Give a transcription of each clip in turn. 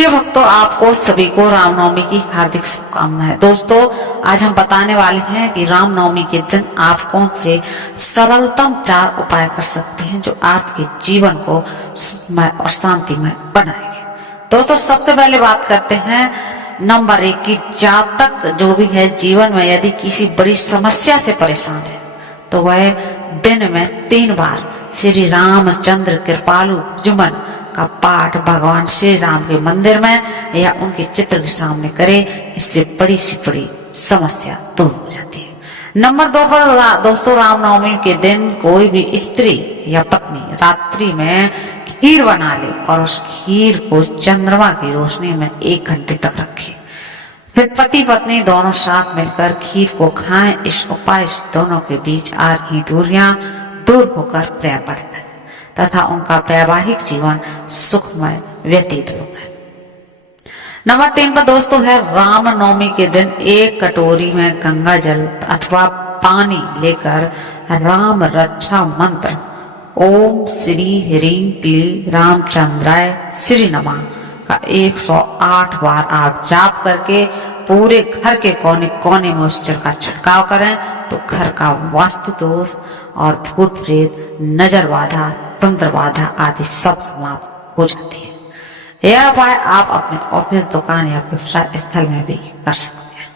प्रिय भक्तों, आपको सभी को रामनवमी की हार्दिक शुभकामनाएं। दोस्तों, आज हम बताने वाले हैं कि रामनवमी के दिन आप कौन से सरलतम 4 उपाय कर सकते हैं जो आपके जीवन को सुखमय और शांतिमय बनाएंगे। दोस्तों, सबसे पहले बात करते हैं नंबर 1 की। जातक जो भी है जीवन में यदि किसी बड़ी समस्या से परेशान है तो वह दिन में 3 बार श्री रामचंद्र कृपालु भुजमन का पाठ भगवान श्री राम के मंदिर में या उनके चित्र के सामने करे। इससे बड़ी से बड़ी समस्या दूर हो जाती है। नंबर 2 पर दोस्तों, रामनवमी के दिन कोई भी स्त्री या पत्नी रात्रि में खीर बना ले और उस खीर को चंद्रमा की रोशनी में 1 घंटे तक रखे। फिर पति पत्नी दोनों साथ मिलकर खीर को खाएं। इस उपाय से दोनों के बीच आ रही दूरियां दूर होकर प्रेम बढ़ता है तथा उनका वैवाहिक जीवन सुखमय व्यतीत होता है। नंबर 3 पर दोस्तों है रामनवमी के दिन 1 कटोरी में गंगा जल अथवा पानी लेकर राम रक्षा मंत्र ओम श्री ह्रीं क्लीं रामचंद्राय श्री नमः का 108 बार आप जाप करके पूरे घर के कोने कोने में उस जल का छिड़काव करें तो घर का वास्तु दोष और भूत प्रेत, नजर बाधा, तंत्र बाधा आदि सब समाप्त हो जाती है। यह उपाय आप अपने ऑफिस, दुकान या व्यवसाय स्थल में भी कर सकते हैं।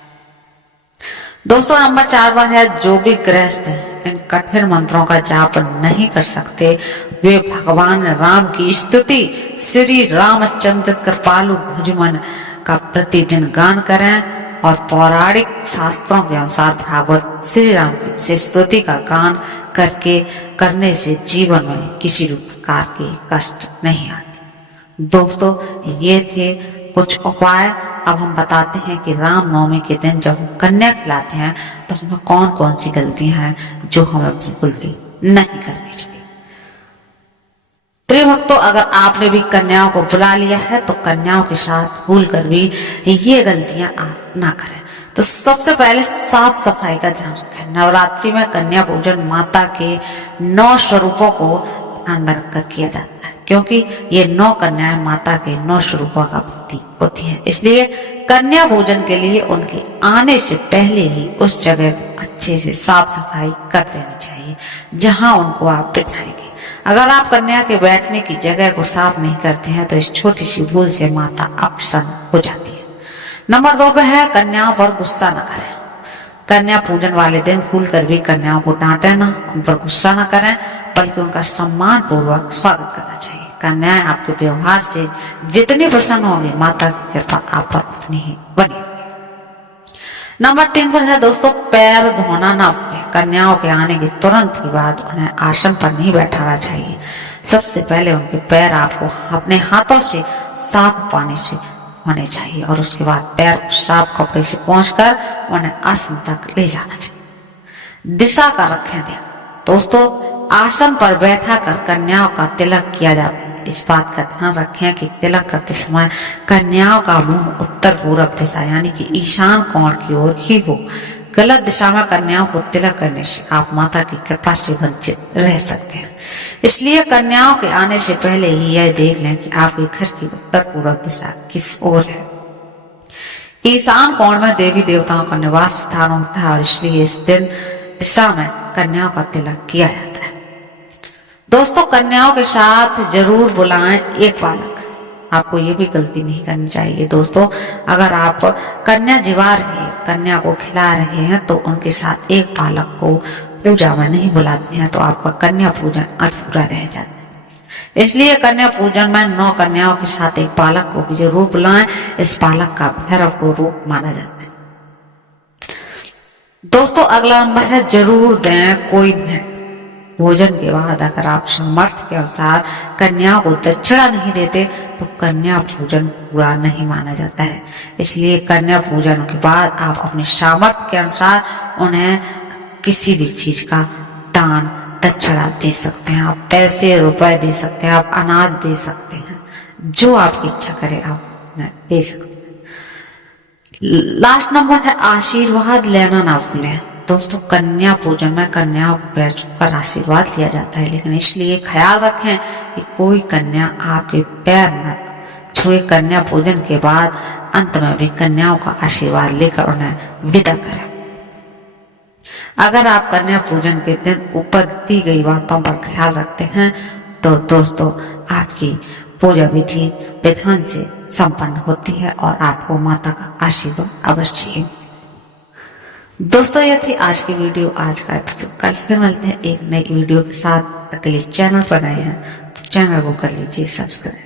दोस्तों, नंबर 4 पर है जो भी गृहस्थ इन कठिन मंत्रों का जाप नहीं कर सकते वे भगवान राम की स्तुति श्री रामचंद्र कृपालु भुजमन का प्रतिदिन गान करें और पौराणिक शास्त्रों के अनुसार भागवत श्री राम की स्तुति का गान करने से जीवन में किसी भी प्रकार के कष्ट नहीं आते। दोस्तों, ये थे कुछ उपाय। अब हम बताते हैं कि रामनवमी के दिन जब हम कन्या खिलाते हैं तो हमें कौन कौन सी गलतियां हैं जो हमें बिल्कुल भी नहीं करनी चाहिए। प्रिय भक्तों, अगर आपने भी कन्याओं को बुला लिया है तो कन्याओं के साथ भूल कर भी ये गलतियां आप ना करें। तो सबसे पहले साफ सफाई का ध्यान रखें। नवरात्रि में कन्या पूजन माता के 9 स्वरूपों को ध्यान में रखकर किया जाता है क्योंकि ये 9 कन्याएं माता के 9 स्वरूपों का प्रतीक होती है। इसलिए कन्या पूजन के लिए उनके आने से पहले ही उस जगह को अच्छे से साफ सफाई कर देनी चाहिए जहां उनको आप बिठाएंगे। अगर आप कन्या के बैठने की जगह को साफ नहीं करते हैं तो इस छोटी सी भूल से माता अप्रसन्न हो जाती है। नंबर 2 पे है कन्याओं पर गुस्सा न करें। कन्या पूजन वाले दिन भूल कर भी कन्याओं को डांटे ना, उन पर गुस्सा न करें बल्कि उनका सम्मान पूर्वक स्वागत करना चाहिए। कन्याएं आपके व्यवहार से जितनी प्रसन्न होंगी माता की कृपा आप पर उतनी ही बनी रहेगी। नंबर 3 पर है दोस्तों पैर धोना ना भूलें। कन्याओं के आने के तुरंत ही बाद उन्हें आसन पर नहीं बैठाना चाहिए। सबसे पहले उनके पैर आपको अपने हाथों से साफ पानी से होने चाहिए और उसके बाद पैर को साफ कपड़े से पोंछकर उन्हें आसन तक ले जाना चाहिए। दिशा का रखें ध्यान। दोस्तों, आसन पर बैठा कर कन्याओं का तिलक किया जाता है। इस बात का ध्यान रखें कि तिलक करते समय कन्याओं का मुंह उत्तर पूर्व दिशा यानी कि ईशान कोण की ओर ही हो। गलत दिशा में कन्याओं को तिलक करने से आप माता की कृपा से वंचित रह सकते हैं। इसलिए कन्याओं के आने से पहले ही यह देख लें कि आपके घर की उत्तर पूर्व दिशा किस ओर है। ईशान कोण में देवी देवताओं का निवास स्थान होता है और इसलिए इस दिन दिशा में कन्याओं का तिलक किया जाता है। दोस्तों, कन्याओं के साथ जरूर बुलाएं एक बालक। आपको ये भी गलती नहीं करनी चाहिए। दोस्तों, अगर आप कन्या जिवा रहे हैं, कन्या को खिला रहे हैं तो उनके साथ एक बालक को पूजा में नहीं बुलाते हैं तो आपका कन्या पूजन अधूरा रह जाता है। इसलिए कन्या पूजन में 9 कन्याओं के साथ एक बालक को भी जरूर बुलाएं। इस बालक का भैरव को रूप माना जाता है। दोस्तों, अगला नंबर है जरूर दें कोई भेंट। भोजन के बाद अगर आप सामर्थ्य के अनुसार कन्याओं को दक्षिणा नहीं देते तो कन्या पूजन पूरा नहीं माना जाता है। इसलिए कन्या पूजन के बाद आप अपने सामर्थ्य के अनुसार उन्हें किसी भी चीज का दान दक्षिणा दे सकते हैं। आप पैसे रुपए दे सकते हैं, आप अनाज दे सकते हैं, जो आपकी इच्छा करे आप दे सकते हैं। लास्ट नंबर है आशीर्वाद लेना ना भूलें। दोस्तों, कन्या पूजन में कन्याओं को पैर छूकर आशीर्वाद लिया जाता है लेकिन इसलिए ख्याल रखें कि कोई कन्या आपके पैर में छुए कन्या पूजन के बाद अंत में भी कन्याओं का आशीर्वाद लेकर उन्हें विदा करें। अगर आप कन्या पूजन के दिन ऊपर दी गई बातों पर ख्याल रखते हैं तो दोस्तों आपकी पूजा विधि विधान से संपन्न होती है और आपको माता का आशीर्वाद अवश्य। दोस्तों यह थी आज की वीडियो, आज का एपिसोड। कल फिर मिलते हैं एक नई वीडियो के साथ। अकेले चैनल पर नए हैं तो चैनल को कर लीजिए सब्सक्राइब।